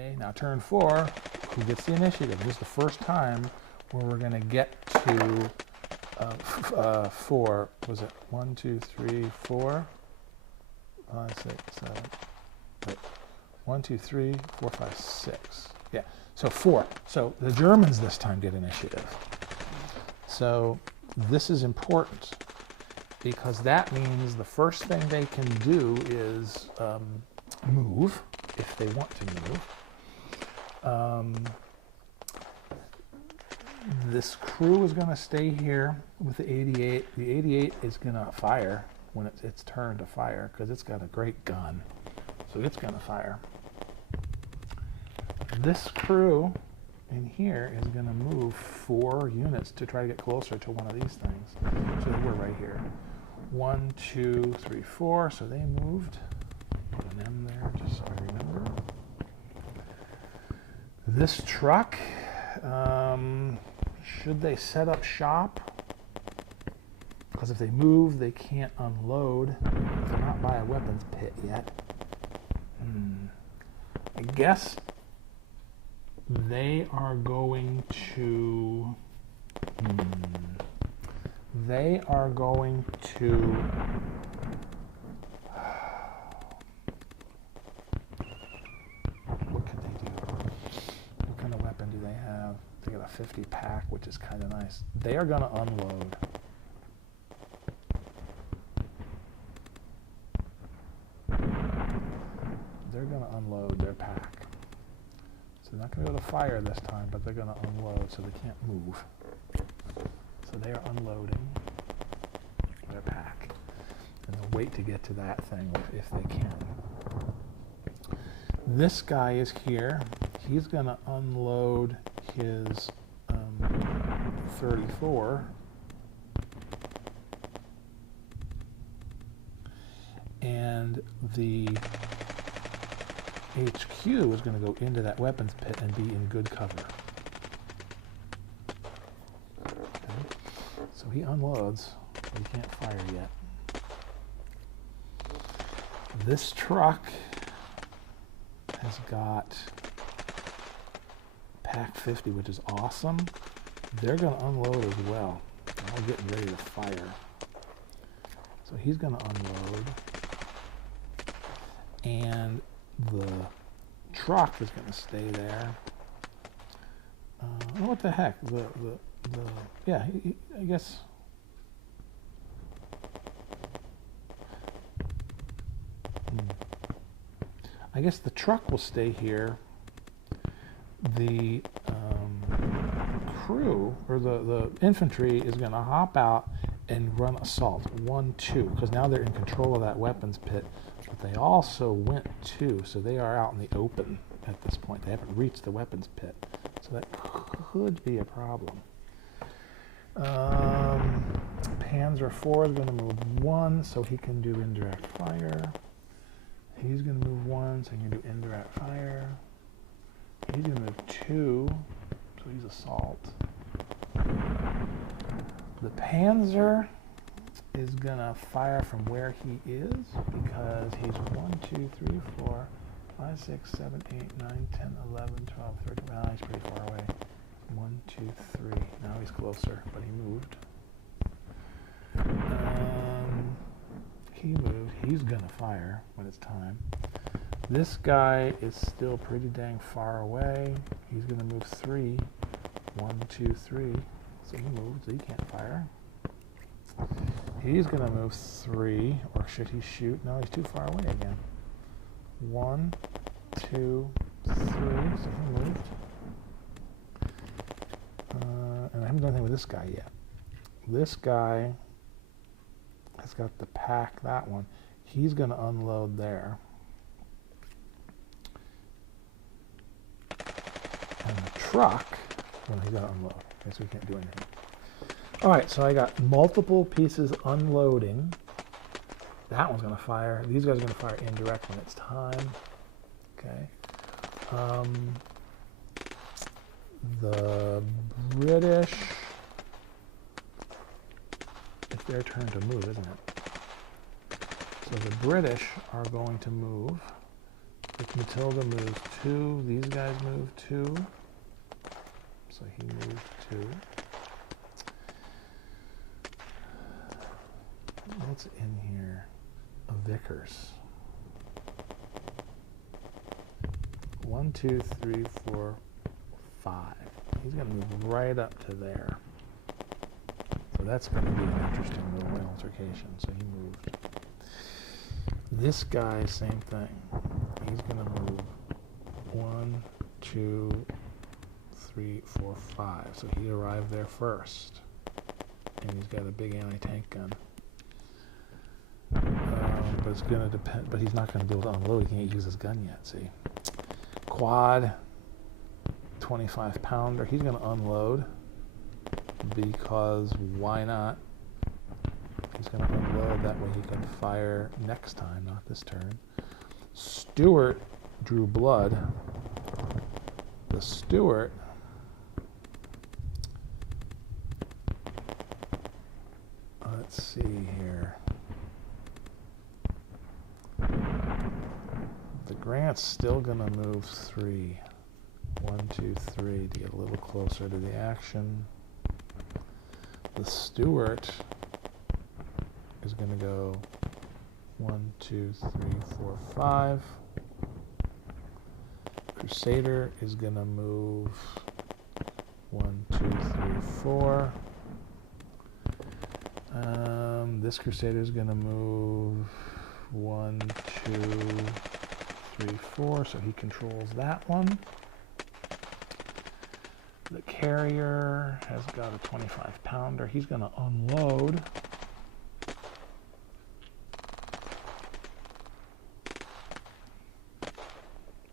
Okay, now turn 4, who gets the initiative? This is the first time where we're going to get to 4. Was it 1, 2, 3, 4, 5, 6, 7, wait, 1, 2, 3, 4, 5, 6. Yeah, so 4. So the Germans this time get initiative. So this is important because that means the first thing they can do is move, if they want to move. This crew is going to stay here with the 88. The 88 is going to fire when it's its turn to fire because it's got a great gun. So it's going to fire. This crew in here is going to move 4 units to try to get closer to one of these things. So we're right here. 1, 2, 3, 4. So they moved. Put an M there just so I remember. This truck, should they set up shop? Because if they move, they can't unload. They're not by a weapons pit yet. I guess they are going to... They are going to... What can they do? What kind of weapon do they have? They got a 50 pack, which is kind of nice. They are going to unload. They're going to unload their pack. So they're not going to be able to fire this time, but they're going to unload, so they can't move. So they are unloading their pack. And they'll wait to get to that thing if they can. This guy is here. He's going to unload his 34. And the HQ is going to go into that weapons pit and be in good cover. Okay. So he unloads, but he can't fire yet. This truck has got pack 50, which is awesome. They're going to unload as well. They're all getting ready to fire. So he's going to unload. And the truck is going to stay there. What the heck? Yeah, I guess. I guess the truck will stay here. The crew, or the infantry, is going to hop out and run assault. 1, 2, because now they're in control of that weapons pit. But they also went 2, so they are out in the open at this point. They haven't reached the weapons pit, so that could be a problem. Panzer IV is going to move 1, so he can do indirect fire. He's going to move 1, so he can do indirect fire. He's going to move 2, so he's assault. The Panzer is going to fire from where he is because he's 1, 2, 3, 4, 5, 6, 7, 8, 9, 10, 11, 12, 13. Well, he's pretty far away. 1, 2, 3. Now he's closer, but he moved. He moved. He's going to fire when it's time. This guy is still pretty dang far away. He's going to move 3. 1, 2, 3. So he moved, so he can't fire. He's going to move 3, or should he shoot? No, he's too far away again. 1, 2, 3, so he moved. And I haven't done anything with this guy yet. This guy has got the pack, that one. He's going to unload there. And the truck, well, he's got to unload. Okay, so we can't do anything. All right, so I got multiple pieces unloading. That one's going to fire. These guys are going to fire indirect when it's time. Okay. The British, it's their turn to move, isn't it? So the British are going to move If Matilda moves 2, these guys move 2. So he moves 2. What's in here? A Vickers. 1, 2, 3, 4, 5. He's going to move right up to there. So that's going to be an interesting little altercation. So he moved. This guy, same thing. He's going to move 1, 2, 3, 4, 5. So he arrived there first. And he's got a big anti-tank gun. But it's going to depend. But he's not going to be able to unload. He can't use his gun yet. See, quad, 25 pounder. He's going to unload because why not? He's going to unload. That way he can fire next time, not this turn. Stewart drew blood. The Stewart. Let's see here. The Grant's still going to move 3. 1, 2, 3 to get a little closer to the action. The Stewart is going to go 1, 2, 3, 4, 5. Crusader is going to move 1, 2, 3, 4. This Crusader is going to move 1, 2, 3, 4, so he controls that one. The Carrier has got a 25 pounder. He's going to unload.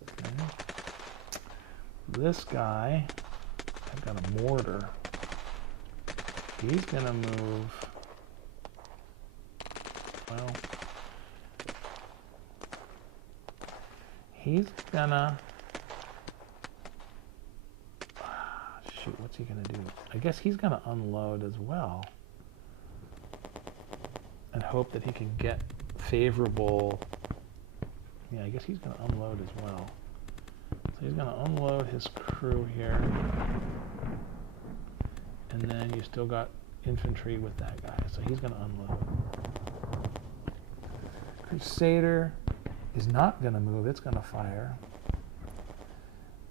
Okay. This guy has got a mortar. He's going to move, well, he's going to, shoot, what's he going to do? I guess he's going to unload as well and hope that he can get favorable, yeah, I guess he's going to unload as well. So he's going to unload his crew here. And then you still got infantry with that guy, so he's going to unload. Crusader is not going to move, it's going to fire.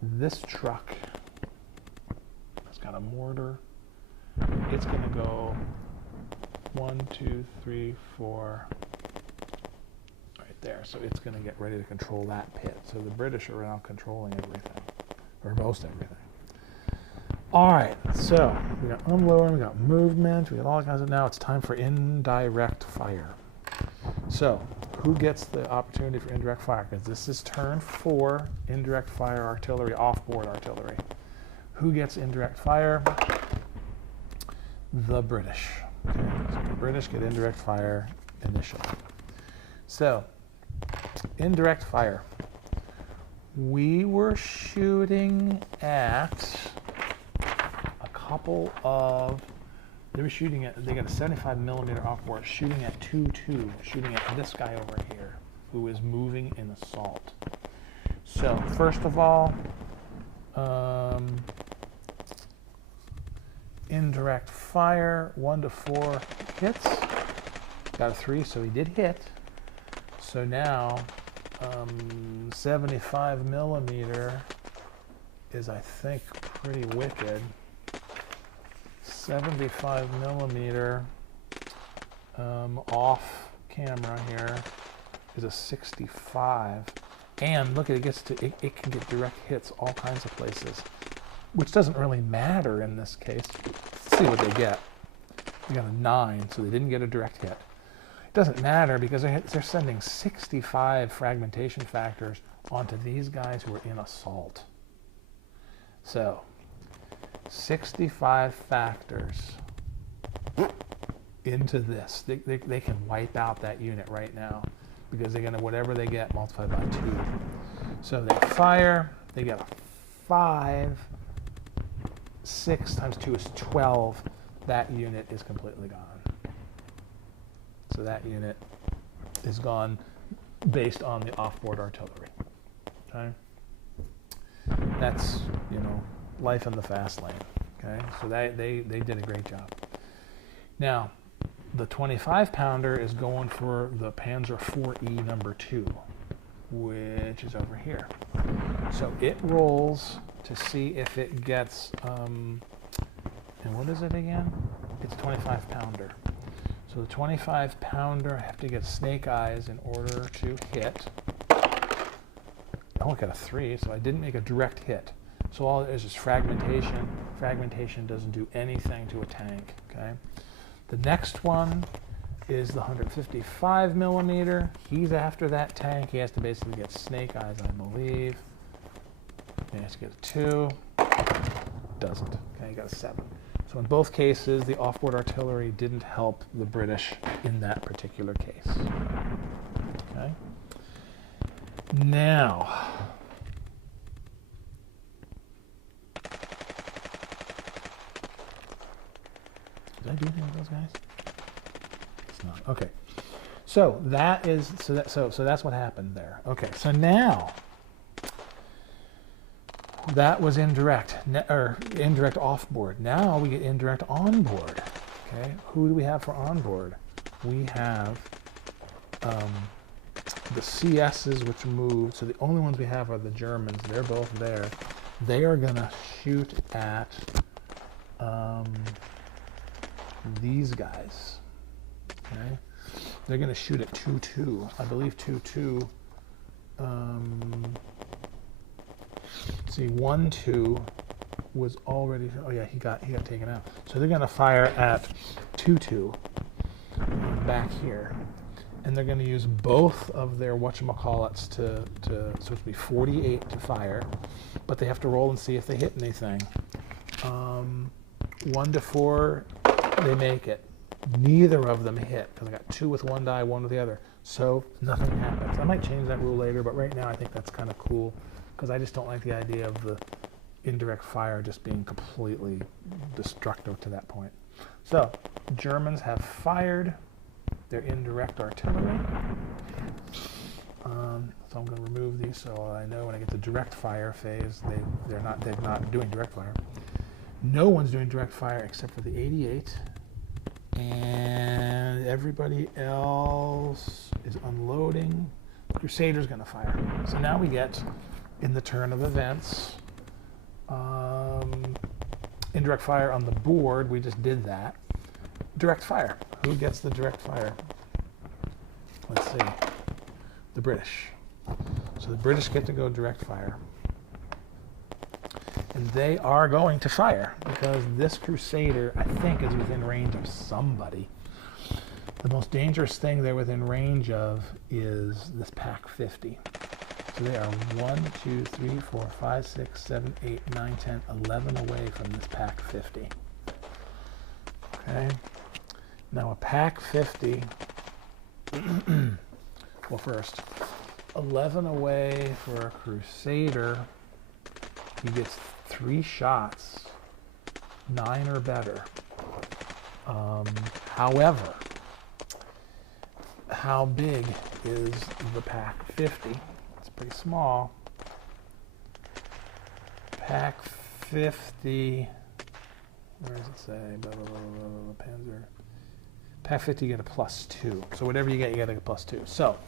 This truck has got a mortar. It's going to go 1, 2, 3, 4, right there. So it's going to get ready to control that pit. So the British are now controlling everything, or most everything. All right, so we got unloading, we got movement, we got all kinds of. Now it's time for indirect fire. So who gets the opportunity for indirect fire? Because this is turn 4, indirect fire artillery, off-board artillery. Who gets indirect fire? The British. Okay, so the British get indirect fire initially. So indirect fire. We were shooting at couple of, they were shooting at, they got a 75 millimeter offboard, shooting at 2-2, shooting at this guy over here, who is moving in assault. So, first of all, indirect fire, 1 to 4 hits, got a 3, so he did hit. So now, 75 millimeter is, I think, pretty wicked. 75 millimeter off camera here is a 65, and look, it gets to it can get direct hits all kinds of places, which doesn't really matter in this case. Let's see what they get. They got a 9, so they didn't get a direct hit. It doesn't matter because they're sending 65 fragmentation factors onto these guys who are in assault. So 65 factors into this. They can wipe out that unit right now because they're going to, whatever they get, multiplied by 2. So they fire, they get a 5, 6 times 2 is 12. That unit is completely gone. So that unit is gone based on the off-board artillery. Okay, that's, you know, life in the fast lane. Okay, so they did a great job. Now, the 25-pounder is going for the Panzer IVe number 2, which is over here. So it rolls to see if it gets, and what is it again? It's a 25-pounder. So the 25-pounder, I have to get snake eyes in order to hit. I only got a 3, so I didn't make a direct hit. So all it is fragmentation. Fragmentation doesn't do anything to a tank, okay? The next one is the 155 millimeter. He's after that tank. He has to basically get snake eyes, I believe. He has to get a 2. Doesn't. Okay, he got a 7. So in both cases, the offboard artillery didn't help the British in that particular case. Okay. Now, did I do anything with those guys? It's not. Okay. So that is so that's what happened there. Okay. So now that was indirect or indirect offboard. Now we get indirect onboard. Okay. Who do we have for onboard? We have the CSs, which moved. So the only ones we have are the Germans. They're both there. They are gonna shoot at these guys. Okay, they're going to shoot at 2-2. I believe 2-2. See, 1-2 was already. Oh yeah, he got taken out. So they're going to fire at 2-2 back here, and they're going to use both of their whatchamacallits to so it's to be 48 to fire, but they have to roll and see if they hit anything. 1-4. They make it. Neither of them hit because I got 2 with one die, 1 with the other. So nothing happens. I might change that rule later, but right now I think that's kind of cool because I just don't like the idea of the indirect fire just being completely destructive to that point. So Germans have fired their indirect artillery. So I'm going to remove these so I know when I get to direct fire phase, they're not doing direct fire. No one's doing direct fire except for the 88, and everybody else is unloading. Crusader's going to fire. So now we get, in the turn of events, indirect fire on the board. We just did that. Direct fire. Who gets the direct fire? Let's see. The British. So the British get to go direct fire. And they are going to fire because this Crusader, I think, is within range of somebody. The most dangerous thing they're within range of is this Pack 50. So they are 1, 2, 3, 4, 5, 6, 7, 8, 9, 10, 11 away from this Pack 50. Okay. Now a Pack 50, well first, 11 away for a Crusader, he gets 3 shots, 9 or better. However, how big is the Pack 50? It's pretty small. Pack 50, where does it say? Blah, blah, blah, blah, blah, Panzer. Pack 50, you get a +2. So whatever you get a +2. So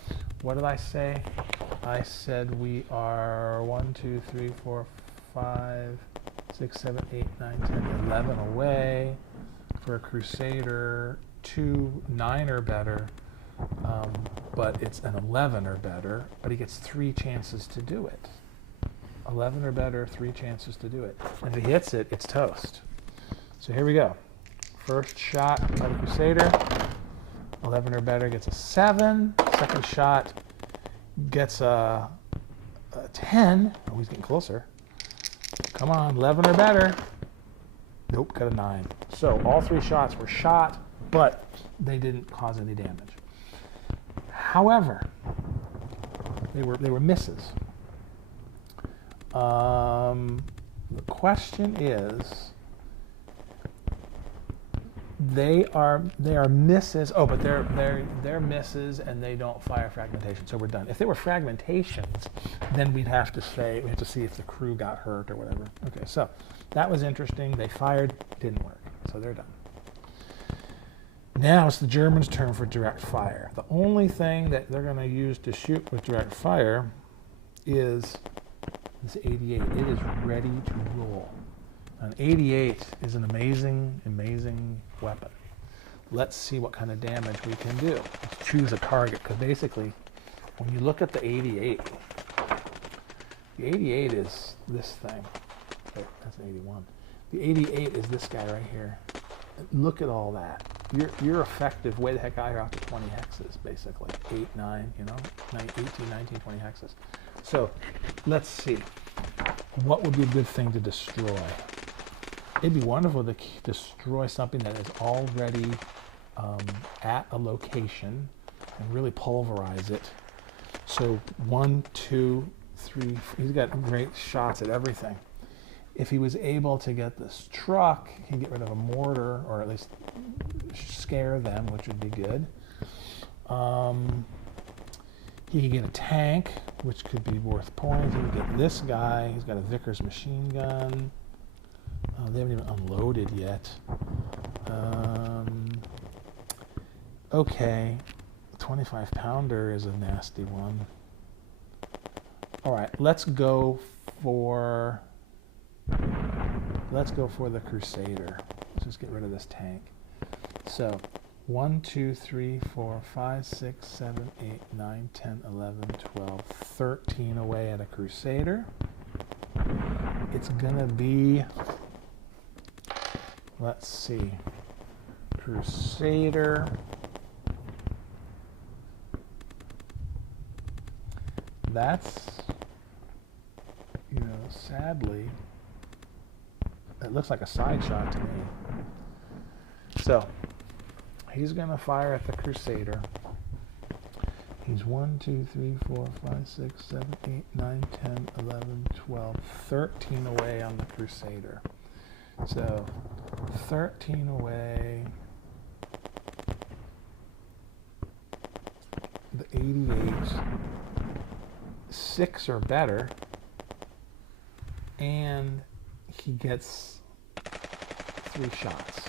what did I say? I said we are 1, 2, 3, 4, 5, 6, 7, 8, 9, 10, 11 away for a Crusader, 2, 9 or better, but it's an 11 or better, but he gets 3 chances to do it. 11 or better, 3 chances to do it. And if he hits it, it's toast. So here we go. First shot by the Crusader, 11 or better gets a 7. Second shot gets a 10. Oh, he's getting closer. Come on, 11 or better. Nope, got a 9. So all 3 shots were shot, but they didn't cause any damage. However, they were misses. The question is, They are misses. Oh, but they're misses, and they don't fire fragmentation. So we're done. If they were fragmentations, then we have to see if the crew got hurt or whatever. Okay, so that was interesting. They fired, didn't work, so they're done. Now it's the Germans' turn for direct fire. The only thing that they're going to use to shoot with direct fire is this 88. It is ready to roll. An 88 is an amazing, amazing weapon. Let's see what kind of damage we can do. Let's choose a target, because basically, when you look at the 88, the 88 is this thing. Oh, that's an 81. The 88 is this guy right here. Look at all that. You're effective way the heck out here out to 20 hexes, basically. 8, 9, 18, 19, 20 hexes. So let's see. What would be a good thing to destroy? It'd be wonderful to destroy something that is already at a location and really pulverize it. So 1, 2, 3, he's got great shots at everything. If he was able to get this truck, he'd get rid of a mortar, or at least scare them, which would be good. He could get a tank, which could be worth points. He could get this guy. He's got a Vickers machine gun. They haven't even unloaded yet. Okay, 25-pounder is a nasty one. All right, let's go for the Crusader. Let's just get rid of this tank. So 1, 2, 3, 4, 5, 6, 7, 8, 9, 10, 11, 12, 13 away at a Crusader. It's gonna be, let's see, Crusader. That's, sadly, it looks like a side shot to me. So he's going to fire at the Crusader. He's 1, 2, 3, 4, 5, 6, 7, 8, 9, 10, 11, 12, 13 away on the Crusader. So 13 away. The 88, 6 or better, and he gets 3 shots.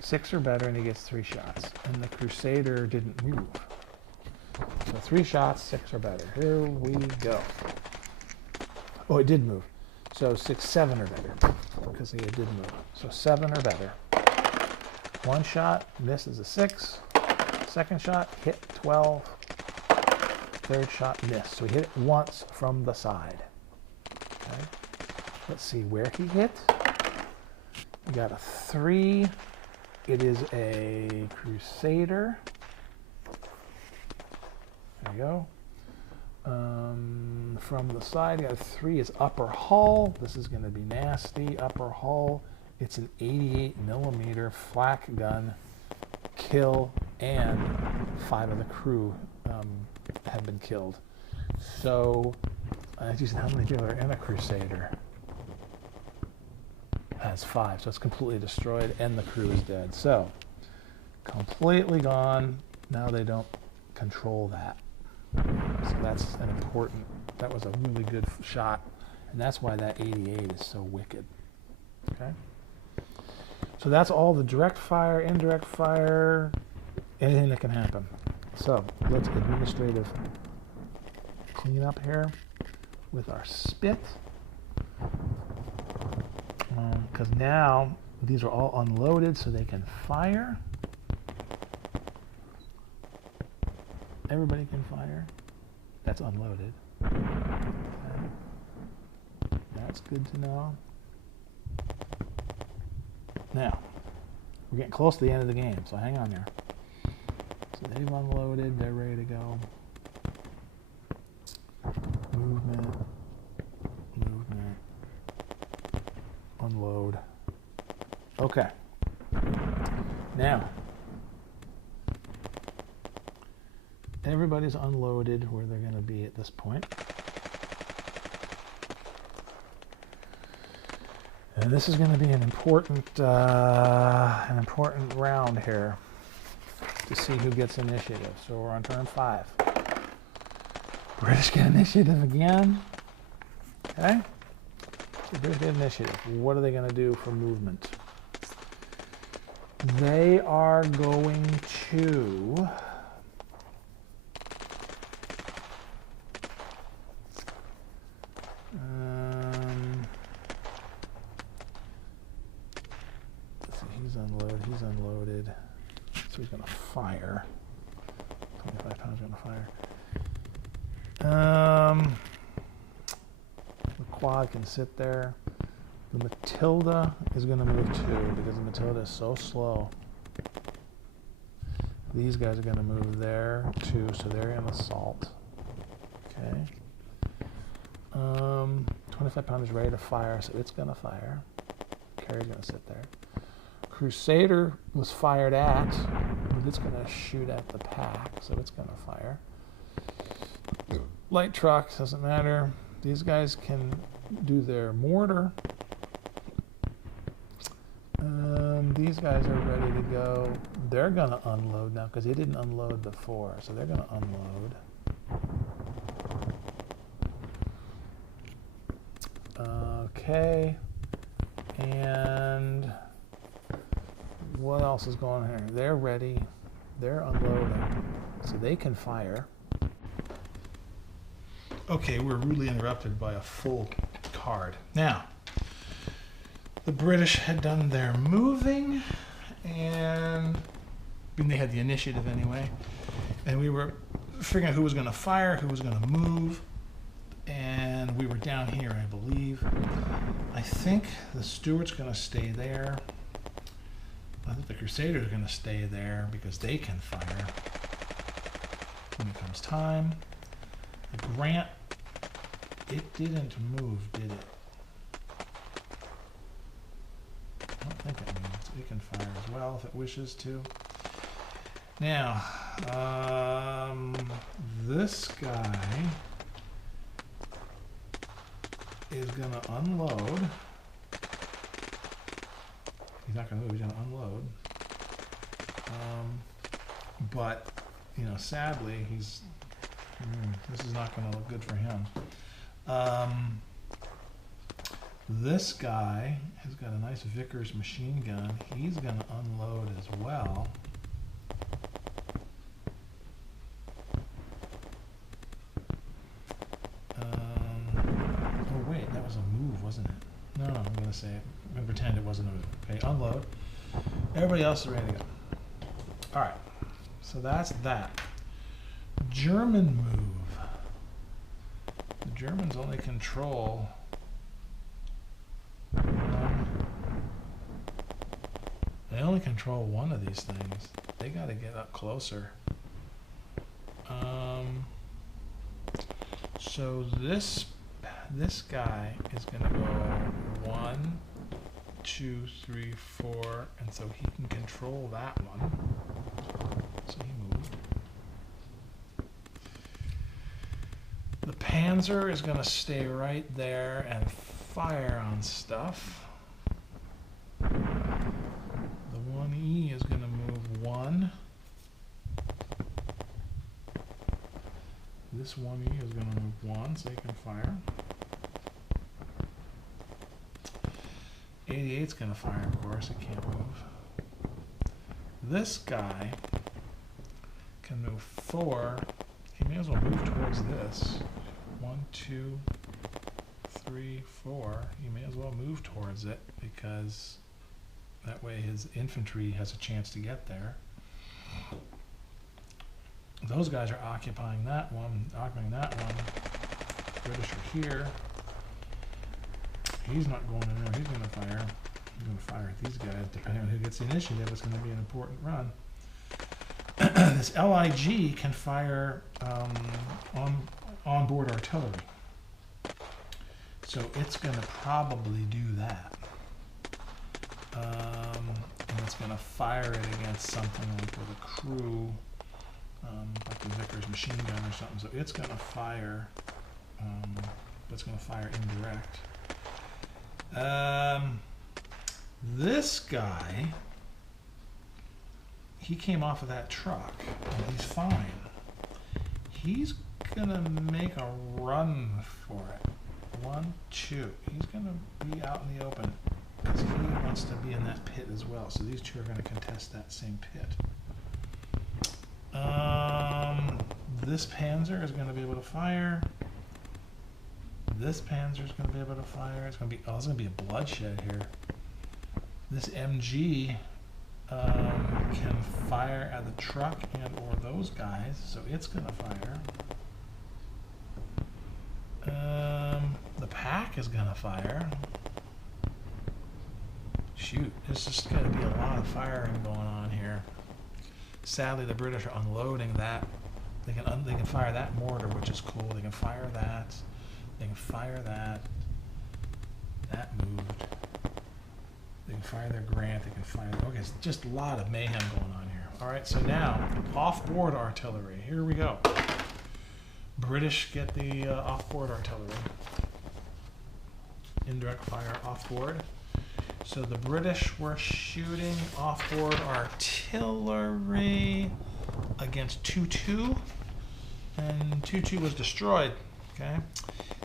6 or better, and he gets 3 shots. And the Crusader didn't move. So 3 shots, 6 or better. Here we go. Oh, it did move. So 6, 7 or better, because he did move. So 7 or better. 1 shot, misses a 6. Second shot, hit 12. Third shot, miss. So he hit it once from the side. Okay. Let's see where he hit. We got a 3. It is a Crusader. There you go. From the side, got a 3 is upper hull. This is going to be nasty. Upper hull. It's an 88 millimeter flak gun. Kill, and 5 of the crew have been killed. So, geez, how many people are in a Crusader? Has 5, so it's completely destroyed, and the crew is dead. So, completely gone. Now they don't control that. So that's an important, that was a really good shot, and that's why that 88 is so wicked. Okay? So that's all the direct fire, indirect fire, anything that can happen. So let's administrative clean up here with our spit. Because now these are all unloaded so they can fire. Everybody can fire. That's unloaded. Okay. That's good to know. Now, we're getting close to the end of the game, so hang on there. So they've unloaded, they're ready to go. Movement, movement, unload. Okay. Now, everybody's unloaded where they're going to be at this point. And this is going to be an important round here to see who gets initiative. So we're on turn 5. British get initiative again. Okay. So British get initiative. What are they going to do for movement? They are going to let's see, he's unloaded. So he's going to fire. 25 pounds going to fire. The quad can sit there. The Matilda is going to move 2 because the Matilda is so slow. These guys are going to move there 2, so they're going to assault. Okay. 25 pound is ready to fire, so it's going to fire. Carrier's going to sit there. Crusader was fired at, but it's going to shoot at the pack, so it's going to fire. Light truck, doesn't matter. These guys can do their mortar. These guys are ready to go. They're going to unload now because they didn't unload before, so they're going to unload. Okay. And what else is going on here? They're ready. They're unloading, so they can fire. Okay, we're rudely interrupted by a full card. Now, the British had done their moving, and they had the initiative anyway, and we were figuring out who was going to fire, who was going to move, and we were down here, I believe. I think the Stuart's going to stay there. I think the Crusaders are going to stay there because they can fire when it comes time. The Grant, it didn't move, did it? I don't think it moved. It can fire as well if it wishes to. Now, this guy is going to unload. He's not going to move, he's going to unload. But, you know, sadly, he's this is not going to look good for him. This guy has got a nice Vickers machine gun. He's going to unload as well. Oh wait, that was a move, wasn't it? No, I'm going to say it. I'm going to pretend it wasn't a move. Okay, unload. Everybody else is ready to go. All right, so that's that. German move. The Germans only control they only control one of these things. They got to get up closer. So this guy is going to go 1, 2, 3, 4, and so he can control that one. So he moved. The Panzer is going to stay right there and fire on stuff. The 1E is going to move 1. This 1E is going to move 1, so he can fire. 88's going to fire, of course. It can't move. This guy can move 4. He may as well move towards this. 1, 2, 3, 4. He may as well move towards it because that way his infantry has a chance to get there. Those guys are occupying that one, British are here. He's not going in there. He's going to fire. He's going to fire at these guys. Depending on who gets the initiative, it's going to be an important run. This LIG can fire onboard artillery. So it's going to probably do that. And it's going to fire it against something like with a crew, like the Vickers machine gun or something. So it's going to fire, but it's going to fire indirect. This guy, he came off of that truck, and he's fine. He's gonna make a run for it. 1, 2. He's gonna be out in the open because he wants to be in that pit as well. So these two are gonna contest that same pit. This Panzer is gonna be able to fire. This Panzer is gonna be able to fire. It's gonna be there's gonna be a bloodshed here. This MG can fire at the truck and or those guys, so it's gonna fire. The pack is gonna fire. Shoot, there's just gonna be a lot of firing going on here. Sadly, the British are unloading that. They can fire that mortar, which is cool. They can fire that. They can fire that. That moved. They can fire their Grant. They can fire. Okay, it's just a lot of mayhem going on here. All right, so now off-board artillery. Here we go. British get the off-board artillery. Indirect fire off-board. So the British were shooting off-board artillery against 2-2, and 2-2 was destroyed. Okay.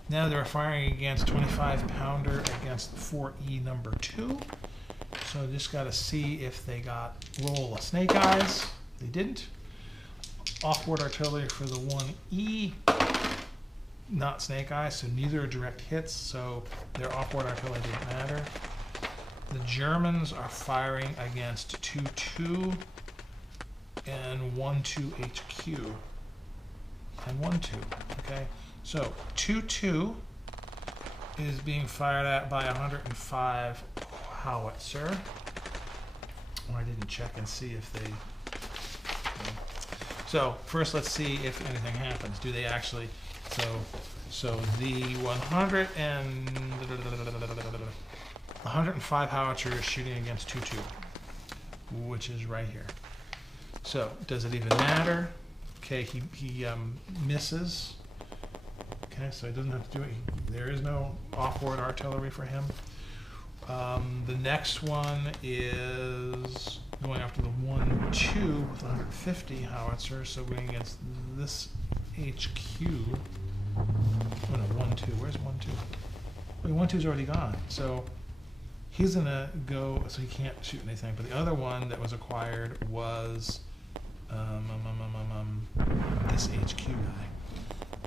Now they're firing against 25-pounder against 4E number 2. So just got to see if they got roll of snake eyes. They didn't. Off-board artillery for the 1E, not snake eyes, so neither are direct hits, so their off-board artillery didn't matter. The Germans are firing against 2-2 and 1-2 HQ. And 1-2, okay? So 2-2 is being fired at by 105 howitzer. Oh, I didn't check and see if they... So first let's see if anything happens. Do they actually... So the 105 howitzer is shooting against 2-2, which is right here. So does it even matter? Okay, he misses. Okay, so he doesn't have to do it. There is no off-board artillery for him. The next one is going after the 1-2 with 150 howitzer, so going against this HQ. Oh no, 1-2. Where's 1-2? Wait, 1-2's already gone. So he's gonna go. So he can't shoot anything. But the other one that was acquired was this HQ guy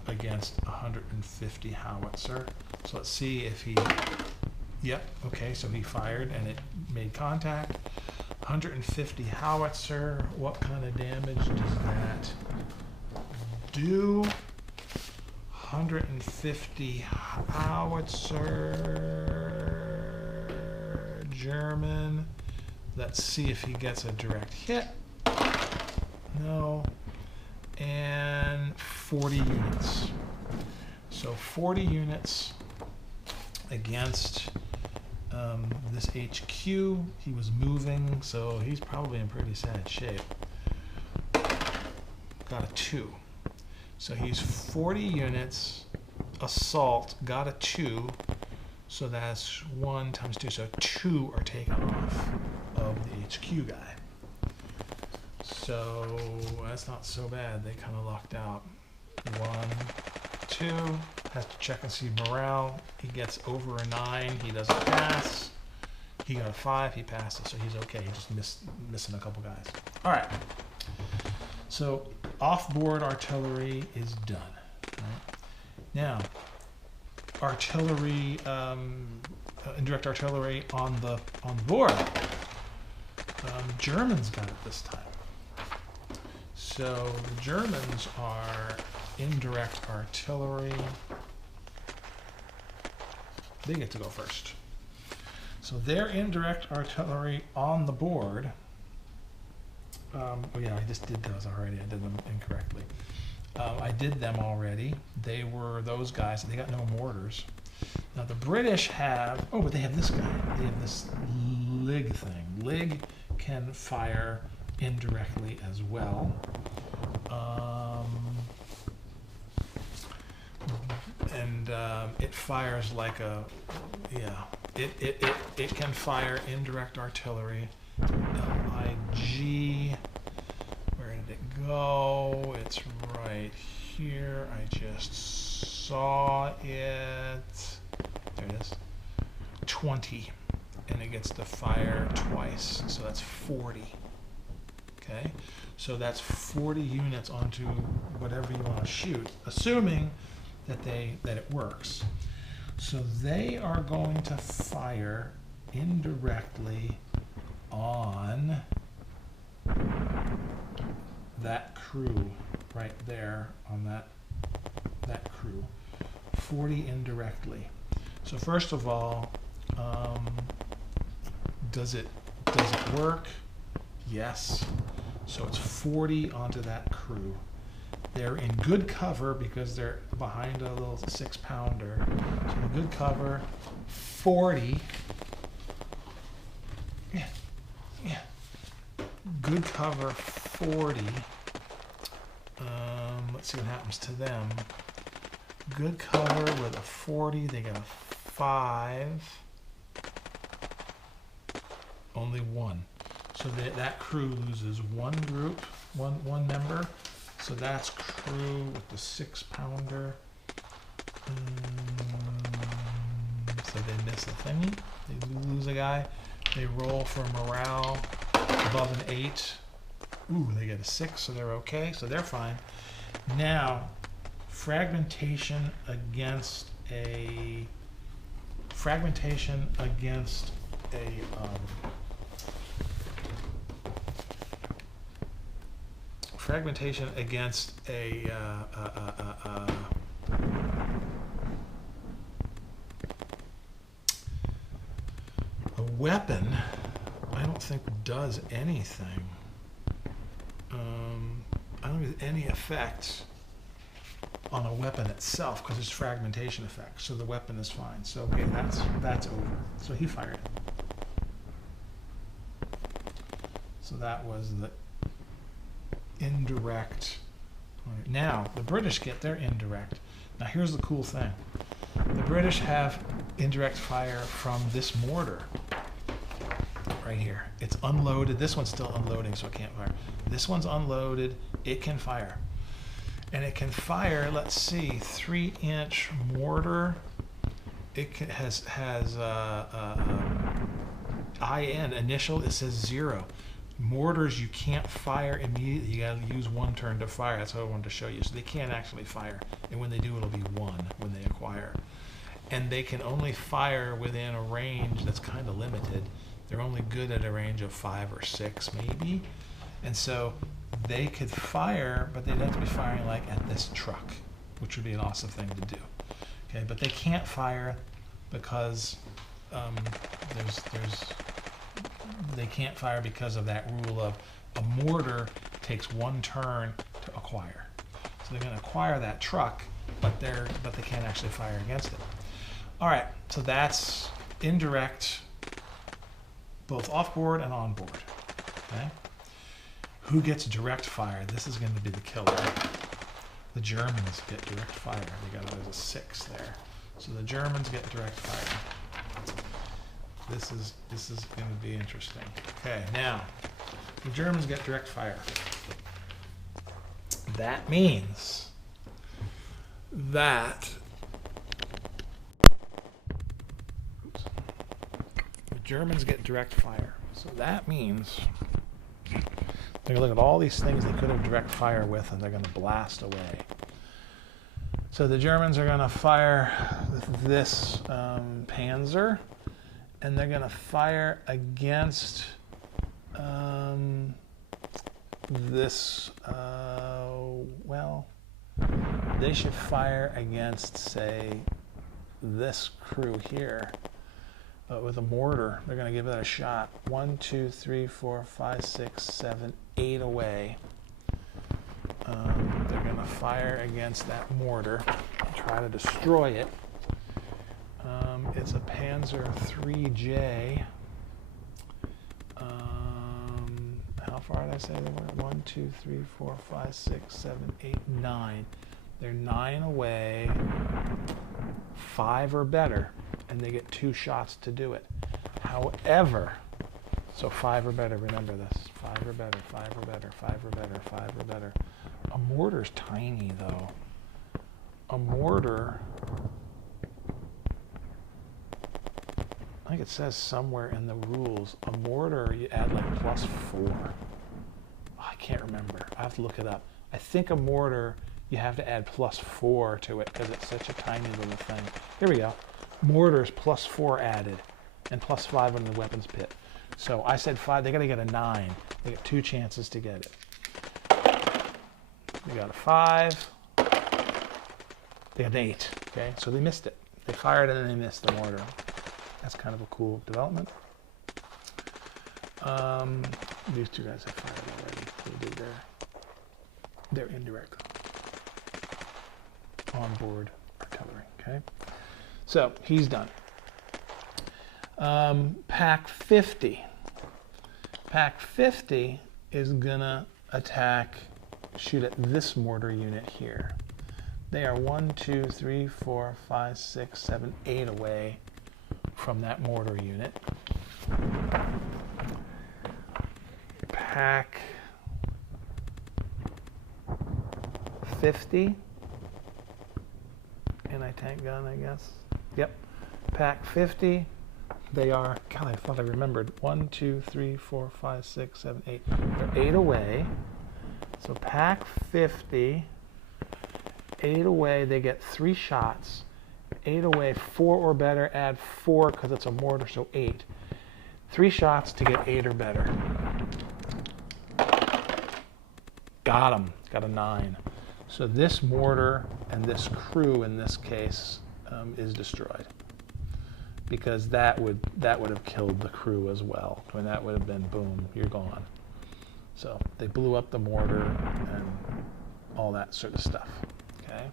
against 150 howitzer. So let's see if he. Yep. Okay. So he fired and it made contact. 150 howitzer. What kind of damage does that do? 150 howitzer German. Let's see if he gets a direct hit. No. And 40 units. So 40 units against this HQ. He was moving, so he's probably in pretty sad shape. Got a 2. So he's 40 units, assault, got a 2, so that's 1 times 2, so 2 are taken off of the HQ guy. So that's not so bad, they kind of lucked out. 1, 2, has to check and see morale. He gets over a 9, he doesn't pass. He got a 5, he passes, so he's okay, he's just missing a couple guys. All right. So off-board artillery is done. Right? Now, artillery, indirect artillery on the board. Germans got it this time. So the Germans are indirect artillery. They get to go first. So their indirect artillery on the board. Oh yeah, I just did those already. I did them incorrectly. I did them already. They were those guys. They got no mortars. Now the British have, oh, but they have this guy. They have this Lig thing. Lig can fire indirectly as well. And it fires like a, yeah, It can fire indirect artillery. LIG. Where did it go? It's right here. I just saw it. There it is. 20. And it gets to fire twice. So that's 40. Okay? So that's 40 units onto whatever you want to shoot, assuming that it works. So they are going to fire indirectly on that crew right there, on that crew. 40 indirectly. So first of all, does it work? Yes. So it's 40 onto that crew. They're in good cover because they're behind a little 6-pounder. So in good cover, 40. Yeah. Good cover, 40. Let's see what happens to them. Good cover with a 40. They get a 5. Only 1. So that crew loses one group, one member. So that's crew with the 6-pounder. So they miss a thingy. They lose a guy. They roll for morale above an 8. Ooh, they get a 6, so they're okay. So they're fine. Now, fragmentation against a weapon, I don't think does anything. I don't think there's any effect on a weapon itself because there's fragmentation effect. So the weapon is fine. So okay, that's over. So he fired it. So that was the indirect. Now the British get their indirect. Now here's the cool thing. The British have indirect fire from this mortar right here. It's unloaded. This one's still unloading, so it can't fire. This one's unloaded. It can fire. And it can fire, let's see, 3-inch mortar. It has IN, initial, it says 0. Mortars, you can't fire immediately. You got to use 1 turn to fire. That's what I wanted to show you. So they can't actually fire. And when they do, it'll be 1 when they acquire. And they can only fire within a range that's kind of limited. They're only good at a range of 5 or 6 maybe. And so they could fire, but they'd have to be firing like at this truck, which would be an awesome thing to do. Okay, but they can't fire because they can't fire because of that rule of a mortar takes 1 turn to acquire. So they're going to acquire that truck, but they can't actually fire against it. All right, so that's indirect, both off-board and on-board. Okay. Who gets direct fire? This is going to be the killer. The Germans get direct fire. They got there's a 6 there. So the Germans get direct fire. This is going to be interesting. Okay, now the Germans get direct fire. That means that the Germans get direct fire. So that means they're going to look at all these things they could have direct fire with, and they're going to blast away. So the Germans are going to fire this Panzer, and they're going to fire against this, well, they should fire against, say, this crew here. With a mortar, they're going to give it a shot. 1, 2, 3, 4, 5, 6, 7, 8 away. They're going to fire against that mortar, try to destroy it. It's a Panzer 3J. How far did I say they were? 1, 2, 3, 4, 5, 6, 7, 8, 9. They're 9 away. 5 or better. and they get 2 shots to do it. However, so 5 or better, remember this. 5 or better, 5 or better, 5 or better, 5 or better. A mortar's tiny though. A mortar, I think it says somewhere in the rules, a mortar you add like +4. Oh, I can't remember. I have to look it up. I think a mortar you have to add +4 to it because it's such a tiny little thing. Here we go. Mortars +4 added and +5 on the weapons pit. So I said 5, they got to get a 9. They get 2 chances to get it. They got a 5. They got an 8. Okay, so they missed it. They fired and then they missed the mortar. That's kind of a cool development. These 2 guys have fired already. They do their indirect onboard artillery. Okay, so he's done. Pack 50. Pack 50 is gonna attack, shoot at this mortar unit here. They are 1, 2, 3, 4, 5, 6, 7, 8 away from that mortar unit. Pack 50. Anti-tank gun, I guess. Yep. Pack 50. They are, God, I thought I remembered. 1, 2, 3, 4, 5, 6, 7, 8. They're 8 away. So pack 50. 8 away, they get 3 shots. 8 away, 4 or better, add 4 because it's a mortar, so 8. 3 shots to get 8 or better. Got him. Got a 9. So this mortar and this crew in this case is destroyed because that would have killed the crew as well. I mean, that would have been boom, you're gone. So they blew up the mortar and all that sort of stuff. Okay.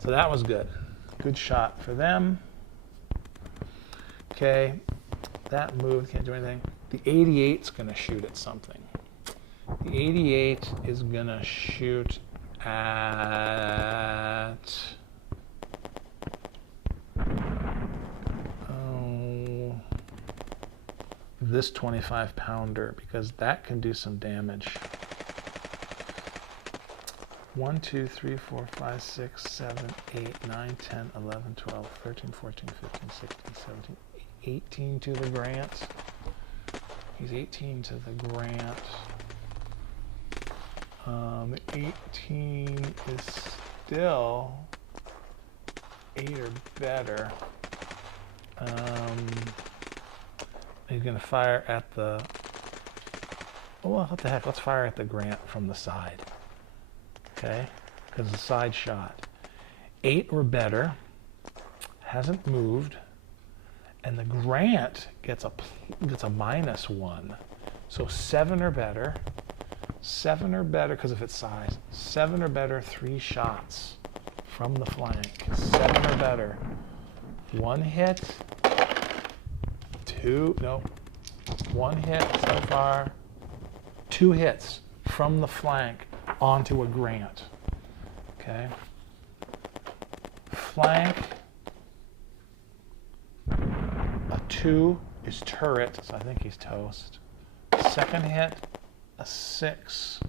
So that was good. Good shot for them. Okay. That moved, can't do anything. The 88's going to shoot at something. The 88 is going to shoot at this 25-pounder because that can do some damage. 1, 2, 3, 4, 5, 6, 7, 8, 9, 10, 11, 12, 13, 14, 15, 16, 17, 18 to the Grant. He's 18 to the Grant. 18 is still 8 or better. He's going to fire at the... Oh, well, what the heck? Let's fire at the Grant from the side. Okay? Because it's a side shot. 8 or better. Hasn't moved. And the Grant gets a -1. So 7 or better. 7 or better, because of its size. 7 or better, 3 shots from the flank. 7 or better. 1 hit. 2, no. 1 hit so far. 2 hits from the flank onto a Grant. Okay. Flank. A 2 is turret, so I think he's toast. Second hit. A 6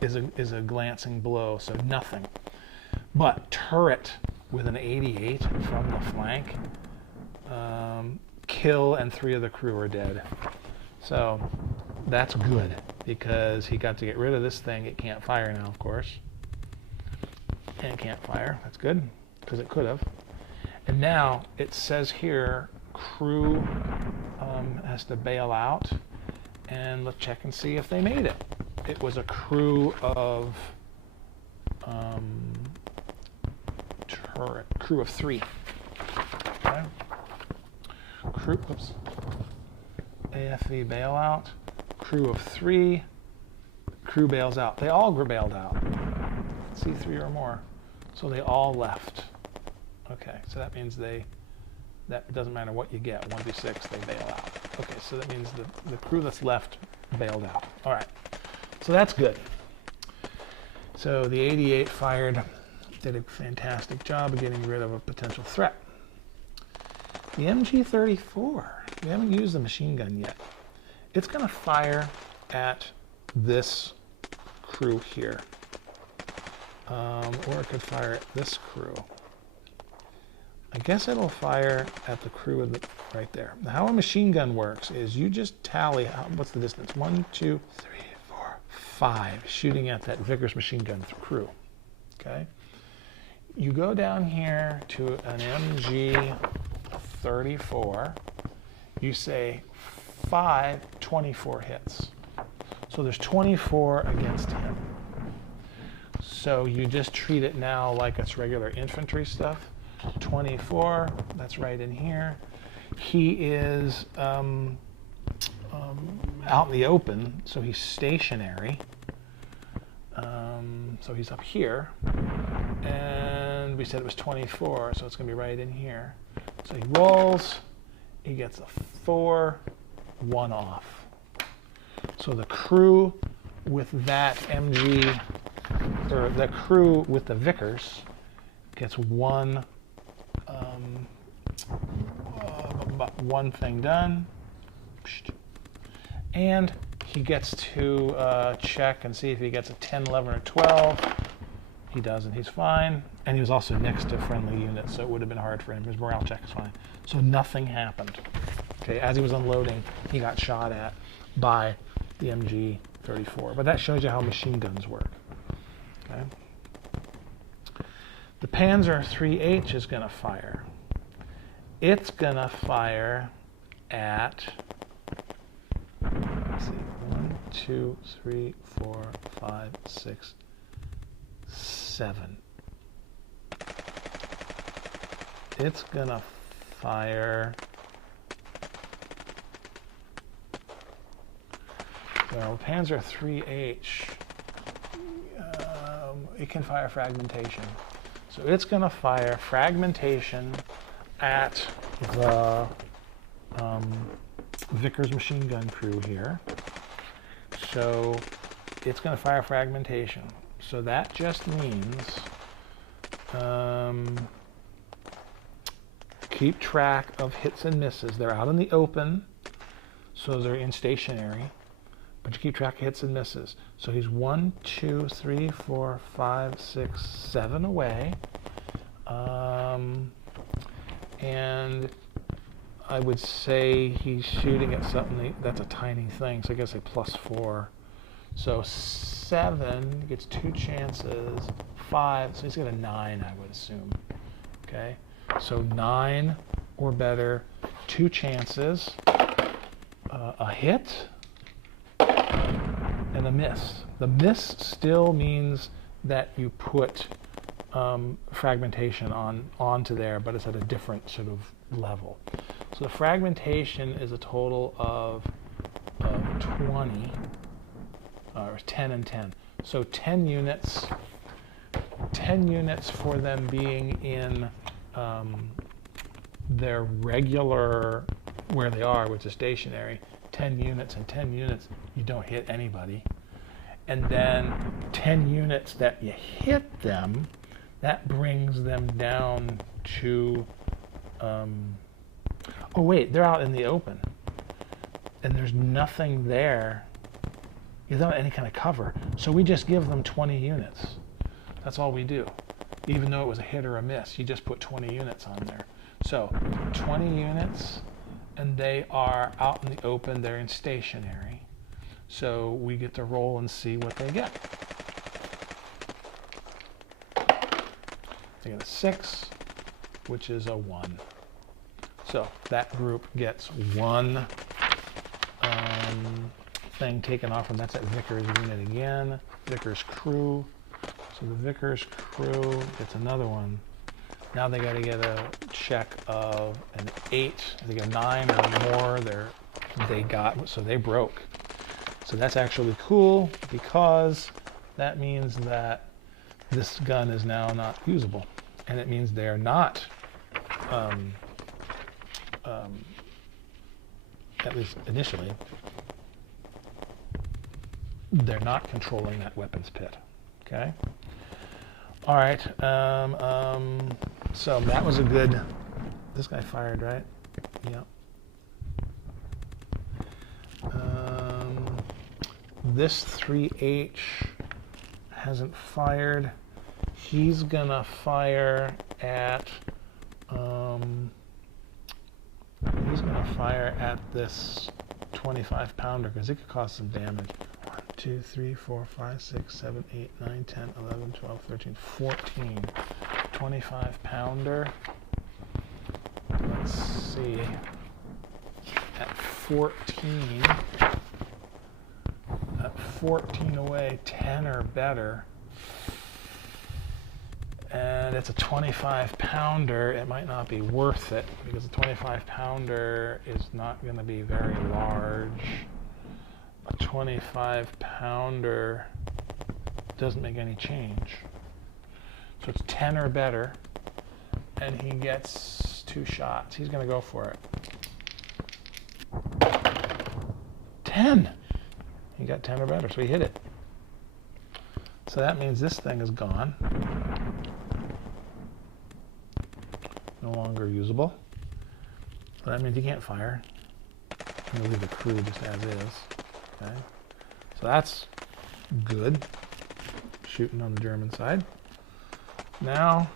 is a glancing blow, so nothing. But turret with an 88 from the flank, kill, and 3 of the crew are dead. So that's good because he got to get rid of this thing. It can't fire now, of course. And it can't fire. That's good because it could have. And now it says here crew has to bail out. And let's check and see if they made it. It was a crew of crew of 3. Okay. Crew, oops. AFV bailout. Crew of 3. Crew bails out. They all were bailed out. Let's see, 3 or more. So they all left. Okay, so that means that doesn't matter what you get. 1v6, they bail out. Okay, so that means the crew that's left bailed out. All right, so that's good. So the 88 fired did a fantastic job of getting rid of a potential threat. The MG34, we haven't used the machine gun yet. It's going to fire at this crew here. Or it could fire at this crew. I guess it'll fire at the crew right there. Now, how a machine gun works is you just tally, what's the distance? 1, 2, 3, 4, 5, shooting at that Vickers machine gun crew. Okay? You go down here to an MG34, you say 5, 24 hits. So there's 24 against him. So you just treat it now like it's regular infantry stuff. 24, that's right in here. He is out in the open, so he's stationary. So he's up here. And we said it was 24, so it's going to be right in here. So he rolls, he gets a 4, 1 off. So the crew with that MG, or the crew with the Vickers, gets one thing done, and he gets to check and see if he gets a 10, 11, or 12. He doesn't. He's fine, and he was also next to friendly units, so it would have been hard for him. His morale check is fine. So nothing happened. Okay, as he was unloading, he got shot at by the MG34. But that shows you how machine guns work. Okay. The Panzer IIIH is going to fire. It's going to fire at, let's see, 1, 2, 3, 4, 5, 6, 7. It's going to fire, well, Panzer IIIH, it can fire fragmentation. So it's going to fire fragmentation at the Vickers machine gun crew here. So it's going to fire fragmentation. So that just means keep track of hits and misses. They're out in the open, so they're in stationary. But you keep track of hits and misses. So he's 1, 2, 3, 4, 5, 6, 7 away. And I would say he's shooting at something that's a tiny thing, so I guess a +4. So 7 gets 2 chances, 5, so he's got a 9, I would assume. Okay, so 9 or better, 2 chances, a hit, and a miss. The miss still means that you put fragmentation onto there, but it's at a different sort of level. So the fragmentation is a total of 20, or 10 and 10. So 10 units for them being in their regular, where they are, which is stationary. 10 units and 10 units, you don't hit anybody. And then 10 units that you hit them, that brings them down to, oh wait, they're out in the open. And there's nothing there. You don't have any kind of cover. So we just give them 20 units. That's all we do. Even though it was a hit or a miss, you just put 20 units on there. So 20 units, and they are out in the open, they're in stationary. So we get to roll and see what they get. They get a 6, which is a 1. So that group gets 1 thing taken off, and that's at Vickers unit again. Vickers crew. So the Vickers crew gets another one. Now they got to get a check of an 8. They get a 9 or more. So they broke. So that's actually cool, because that means that this gun is now not usable, and it means they're not, at least initially, they're not controlling that weapons pit. Okay. All right. So that was a good. This guy fired, right? Yep. This 3H hasn't fired. He's gonna fire at. He's gonna fire at this 25 pounder because it could cause some damage. 1, 2, 3, 4, 5, 6, 7, 8, 9, 10, 11, 12, 13, 14. 25 pounder. Let's see. At 14. At 14 away, 10 or better. And it's a 25 pounder. It might not be worth it because a 25 pounder is not going to be very large. A 25 pounder doesn't make any change. So it's 10 or better, and he gets 2 shots. He's going to go for it. 10! He got 10 or better, so he hit it. So that means this thing is gone. No longer usable. So that means he can't fire. I'm going to leave the crew just as is. Okay. So that's good. Shooting on the German side. Now,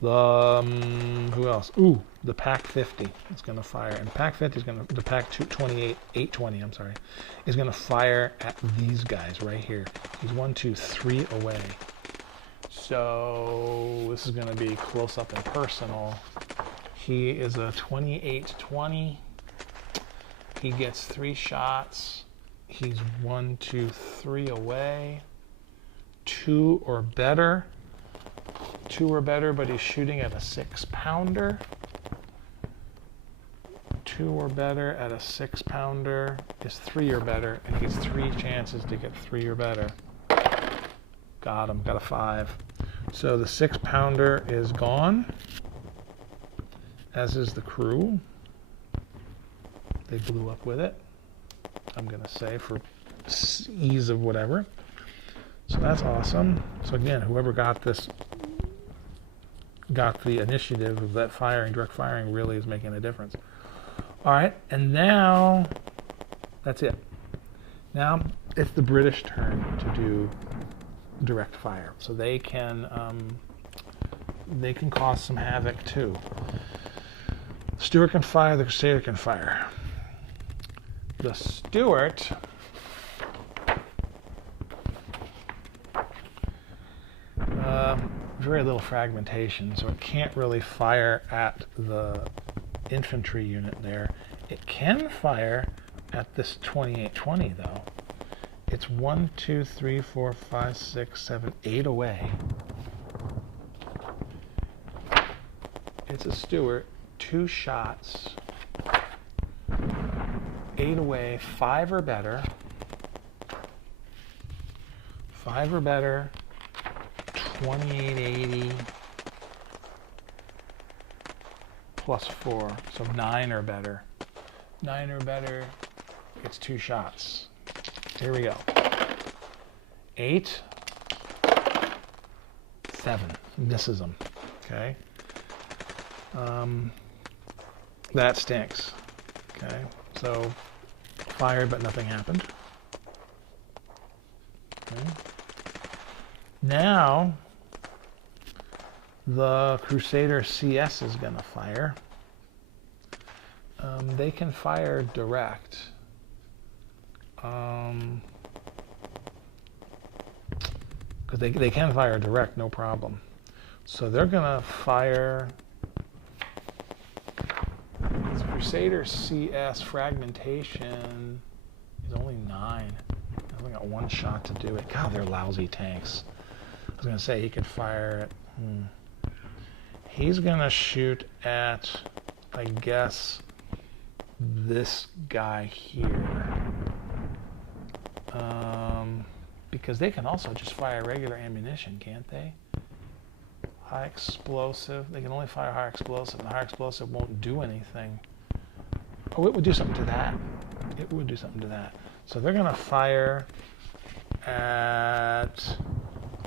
the who else? Ooh, the Pac 50 is going to fire, and Pac 50 is going to the Pac 820. I'm sorry, is going to fire at these guys right here. He's 1, 2, 3 away. So this is going to be close up and personal. He is a 28-20. He gets 3 shots. He's 1, 2, 3 away. 2 or better. 2 or better, but he's shooting at a 6 pounder. 2 or better at a 6 pounder is 3 or better, and he gets 3 chances to get 3 or better. Got him, got a 5. So the 6 pounder is gone, as is the crew. They blew up with it, I'm gonna say, for ease of whatever. So that's awesome. So again, whoever got this, got the initiative of that firing, direct firing, really is making a difference. All right, and now that's it. Now it's the British turn to do direct fire, so they can cause some havoc too. Stuart can fire, the Crusader can fire. The Stuart very little fragmentation, so it can't really fire at the infantry unit there. It can fire at this 28-20 though. It's 1, 2, 3, 4, 5, 6, 7, 8 away. It's a Stuart, 2 shots, 8 away, 5 or better. 5 or better, 2880 plus 4, so 9 or better. 9 or better, it's 2 shots. Here we go. 8, 7, misses them. Okay. That stinks. Okay. So fired, but nothing happened. Okay. Now the Crusader CS is going to fire. They can fire direct. Because they can fire direct, no problem. So they're going to fire. This Crusader CS fragmentation is only 9. I've only got 1 shot to do it. God, they're lousy tanks. I was going to say he could fire at. He's going to shoot at, I guess, this guy here. Because they can also just fire regular ammunition, can't they? High explosive. They can only fire high explosive, and the high explosive won't do anything. Oh, it would do something to that. It would do something to that. So they're going to fire at,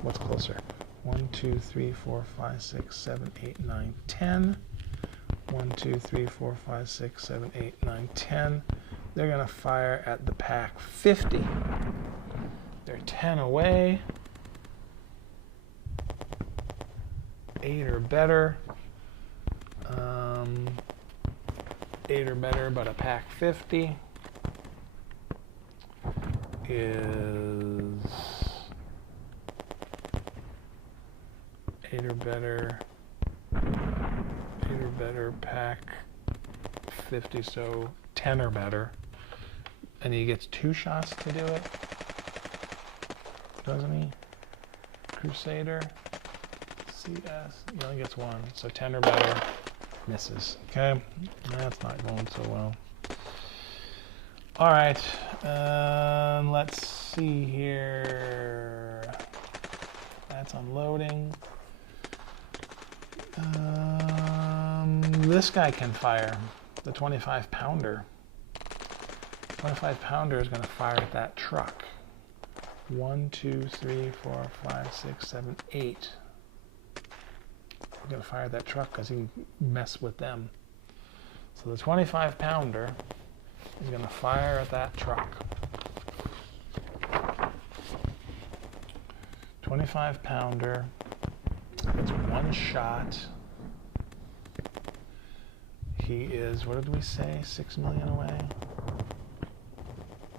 what's closer? 1, 2, 3, 4, 5, 6, 7, 8, 9, 10. 1, 2, 3, 4, 5, 6, 7, 8, 9, 10. They're going to fire at the pack 50. They're 10 away. 8 or better. 8 or better, but a pack 50 is 8 or better. 8 or better, pack 50, so 10 or better. And he gets 2 shots to do it, doesn't he? Crusader, CS, he only gets 1, so 10 or better, misses. Okay, that's not going so well. All right, let's see here. That's unloading. This guy can fire, the 25 pounder. 25 pounder is going to fire at that truck. 1, 2, 3, 4, 5, 6, 7, 8. We're going to fire at that truck because he can mess with them. So the 25 pounder is going to fire at that truck. 25 pounder. It's 1 shot. He is, what did we say, 6 million away?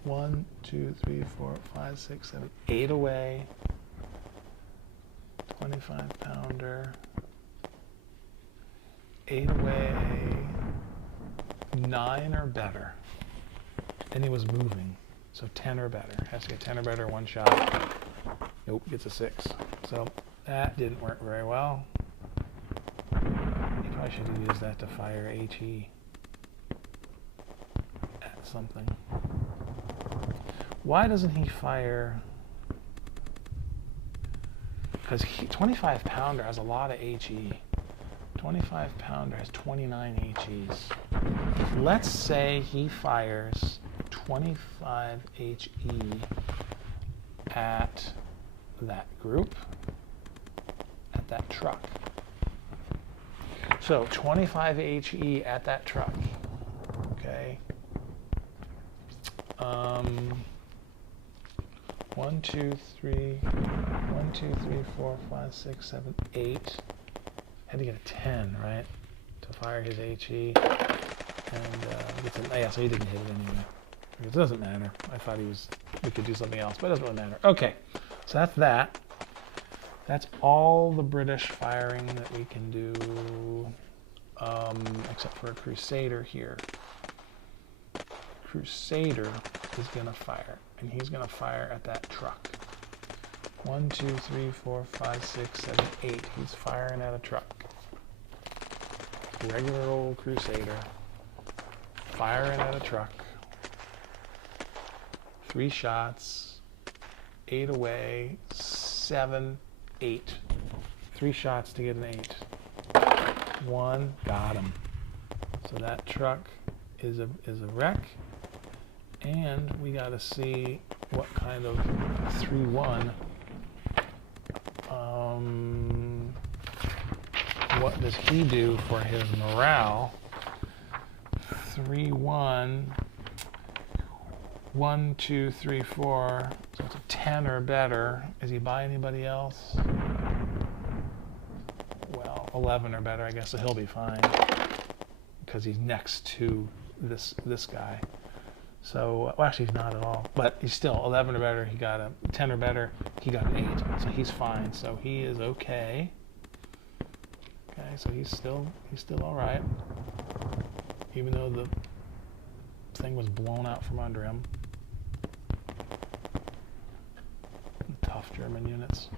1, 2, 3, 4, 5, 6, 7, 8 away. 25 pounder. 8 away. 9 or better. And he was moving. So 10 or better. Has to get 10 or better, 1 shot. Nope, gets a 6. So that didn't work very well. You probably should have used that to fire HE at something. Why doesn't he fire? Because 25 pounder has a lot of HE. 25 pounder has 29 HEs. Let's say he fires 25 HE at that group, at that truck. So 25 HE at that truck. Okay. 1, 2, 3, 1, 2, 3, 4, 5, 6, 7, 8. Had to get a 10, right, to fire his HE. And yeah, so he didn't hit it anyway. It doesn't matter. I thought we could do something else, but it doesn't really matter. Okay, so that's that. That's all the British firing that we can do, except for a Crusader here. Crusader is going to fire, and he's going to fire at that truck. 1, 2, 3, 4, 5, 6, 7, 8. He's firing at a truck. Regular old Crusader. Firing at a truck. 3 shots. 8 away. 7, 8. 3 shots to get an 8. 1, got him. So that truck is a wreck. And we got to see what kind of 3-1. What does he do for his morale? 3-1. 1, 2, 3, 4. So it's a 10 or better. Is he by anybody else? Well, 11 or better, I guess, so he'll be fine because he's next to this guy. So, well, actually, he's not at all, but he's still 11 or better. He got a 10 or better. He got an 8, so he's fine. So he is okay. Okay, so he's still all right, even though the thing was blown out from under him. Tough German units. All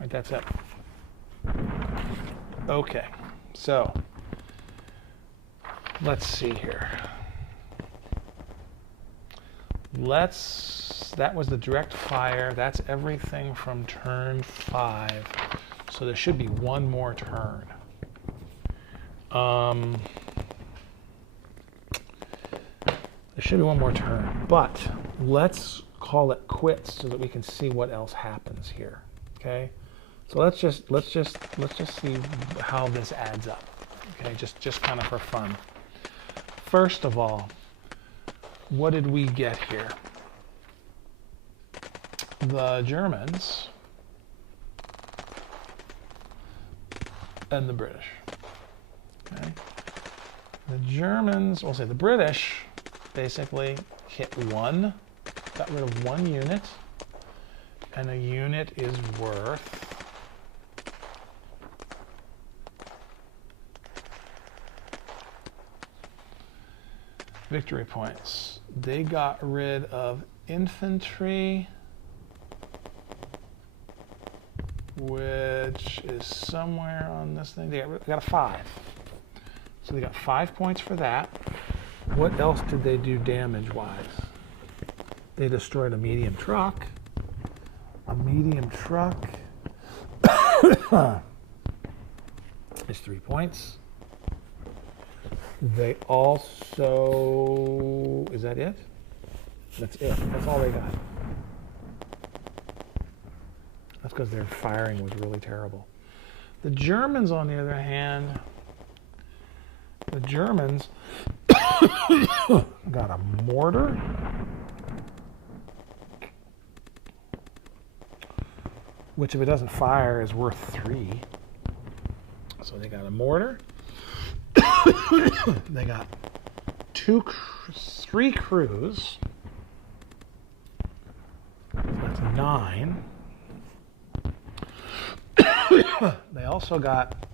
right, that's it. Okay, so let's see here. That was the direct fire. That's everything from turn 5. So there should be one more turn. There should be one more turn, but let's call it quits so that we can see what else happens here. Okay, so let's just see how this adds up. Okay, just kind of for fun. First of all, what did we get here? The Germans and the British. Okay, the Germans, we'll say the British, basically hit one, got rid of one unit, and a unit is worth victory points. They got rid of infantry, which is somewhere on this thing. They got a 5. So they got 5 points for that. What else did they do damage-wise? They destroyed a medium truck. A medium truck is 3 points. They also... Is that it? That's it. That's all they got. That's because their firing was really terrible. The Germans, on the other hand, the Germans got a mortar, which if it doesn't fire is worth 3. So they got a mortar. They got 3 crews. So that's 9. They also got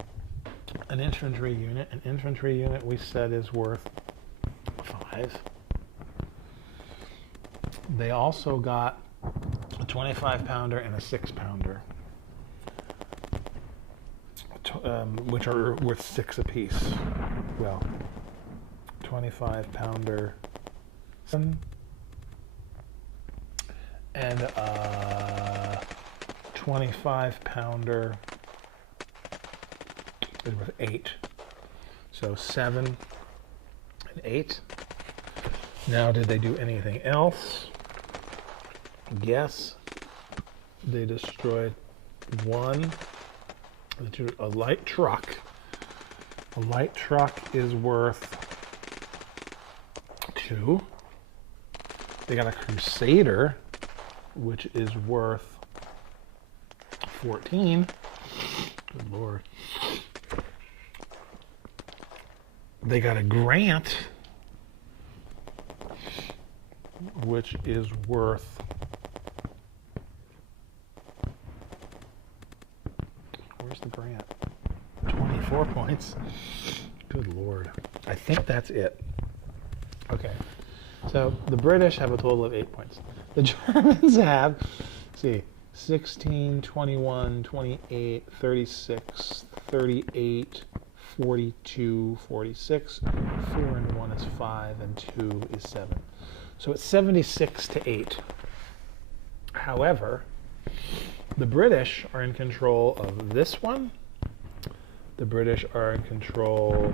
an infantry unit. An infantry unit we said is worth 5. They also got a 25-pounder and a 6-pounder, which are worth 6 apiece. Well, 25-pounder and 25-pounder is worth 8. So 7 and 8. Now, did they do anything else? Yes. They destroyed one, a light truck. A light truck is worth 2. They got a Crusader, which is worth 14. Good Lord. They got a Grant, which is worth, where's the Grant? 24 points. Good Lord. I think that's it. Okay. So the British have a total of 8 points. The Germans have, let's see, 16, 21, 28, 36, 38, 42, 46. 4 and 1 is 5, and 2 is 7. So it's 76 to 8. However, the British are in control of this one. The British are in control,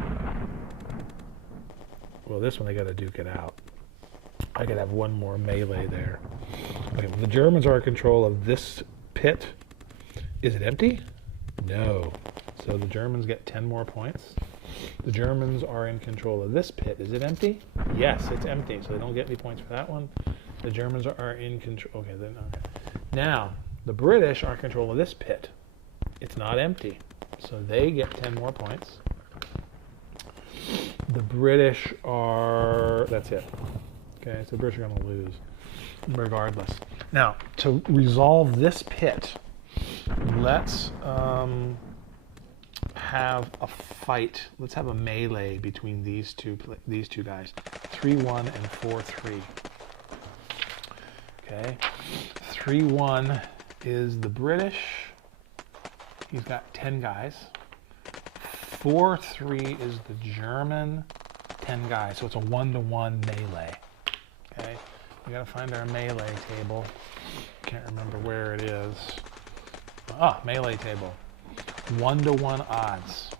well, this one they got to duke it out. I could have one more melee there. Okay, well, the Germans are in control of this pit. Is it empty? No. So the Germans get 10 more points. The Germans are in control of this pit. Is it empty? Yes, it's empty, so they don't get any points for that one. The Germans are in control. Okay, then, okay. Now, the British are in control of this pit. It's not empty, so they get 10 more points. The British are, that's it. Okay, so the British are going to lose regardless. Now, to resolve this pit, let's have a fight. Let's have a melee between these two guys. 3-1 and 4-3. Okay, 3-1 is the British. He's got 10 guys. 4-3 is the German. 10 guys. So it's a 1-to-1 melee. Okay, we gotta find our melee table. Can't remember where it is. Ah, melee table. 1-to-1 odds.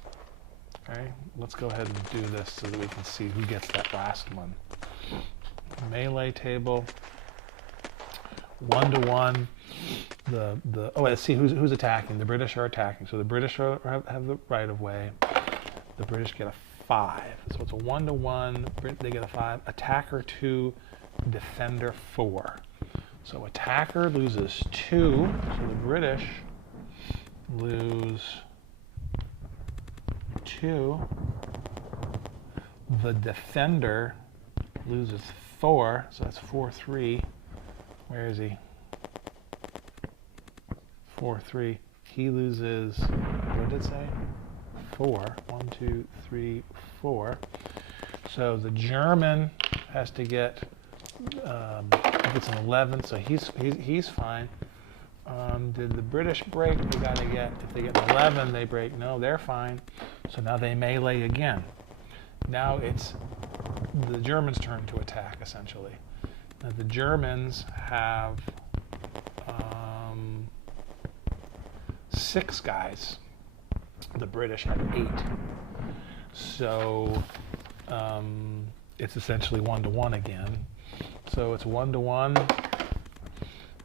Okay, let's go ahead and do this so that we can see who gets that last one. Melee table. 1-to-1. Oh, let's see who's attacking. The British are attacking, so the British have the right of way. The British get a 5, so it's a 1-to-1. They get a 5. Attacker 2, defender 4. So attacker loses 2, so the British lose 2. The defender loses 4, so that's 4-3. Where is he? 4-3. He loses, what did it say? 4. 1, 2, 3, 4. So the German has to get, gets an 11, so he's fine. Did the British break? They gotta get, if they get an 11, they break. No, they're fine. So now they melee again. Now it's the Germans' turn to attack, essentially. Now the Germans have 6 guys. The British have 8. So it's essentially 1-to-1 again. So it's 1-to-1.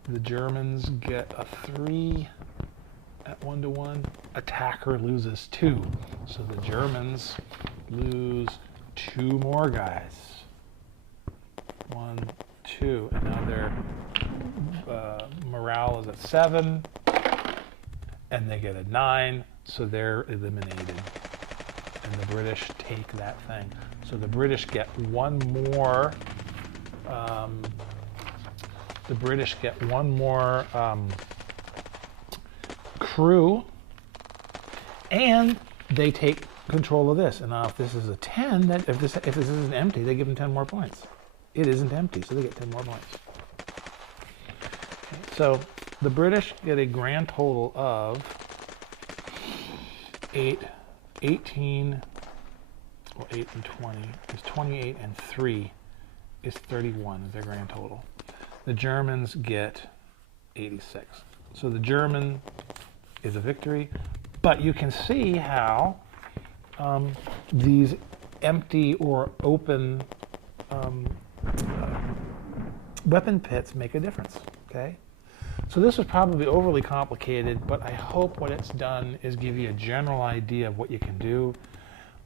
The Germans get a 3 at 1-to-1. Attacker loses 2. So the Germans lose 2 more guys. 1, 2. And now their morale is at 7. And they get a 9. So they're eliminated. And the British take that thing. So the British get one more. The British get one more crew, and they take control of this. And now, if this is a 10, if this isn't empty, they give them 10 more points. It isn't empty, so they get 10 more points. Okay, so the British get a grand total of 18. Well, 8 and 20 is 28, and 3 is 31 is their grand total. The Germans get 86. So the German is a victory, but you can see how these empty or open weapon pits make a difference, okay? So this was probably overly complicated, but I hope what it's done is give you a general idea of what you can do.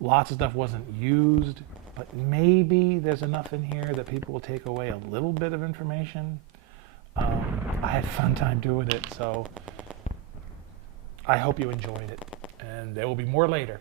Lots of stuff wasn't used, but maybe there's enough in here that people will take away a little bit of information. I had a fun time doing it, so I hope you enjoyed it. And there will be more later.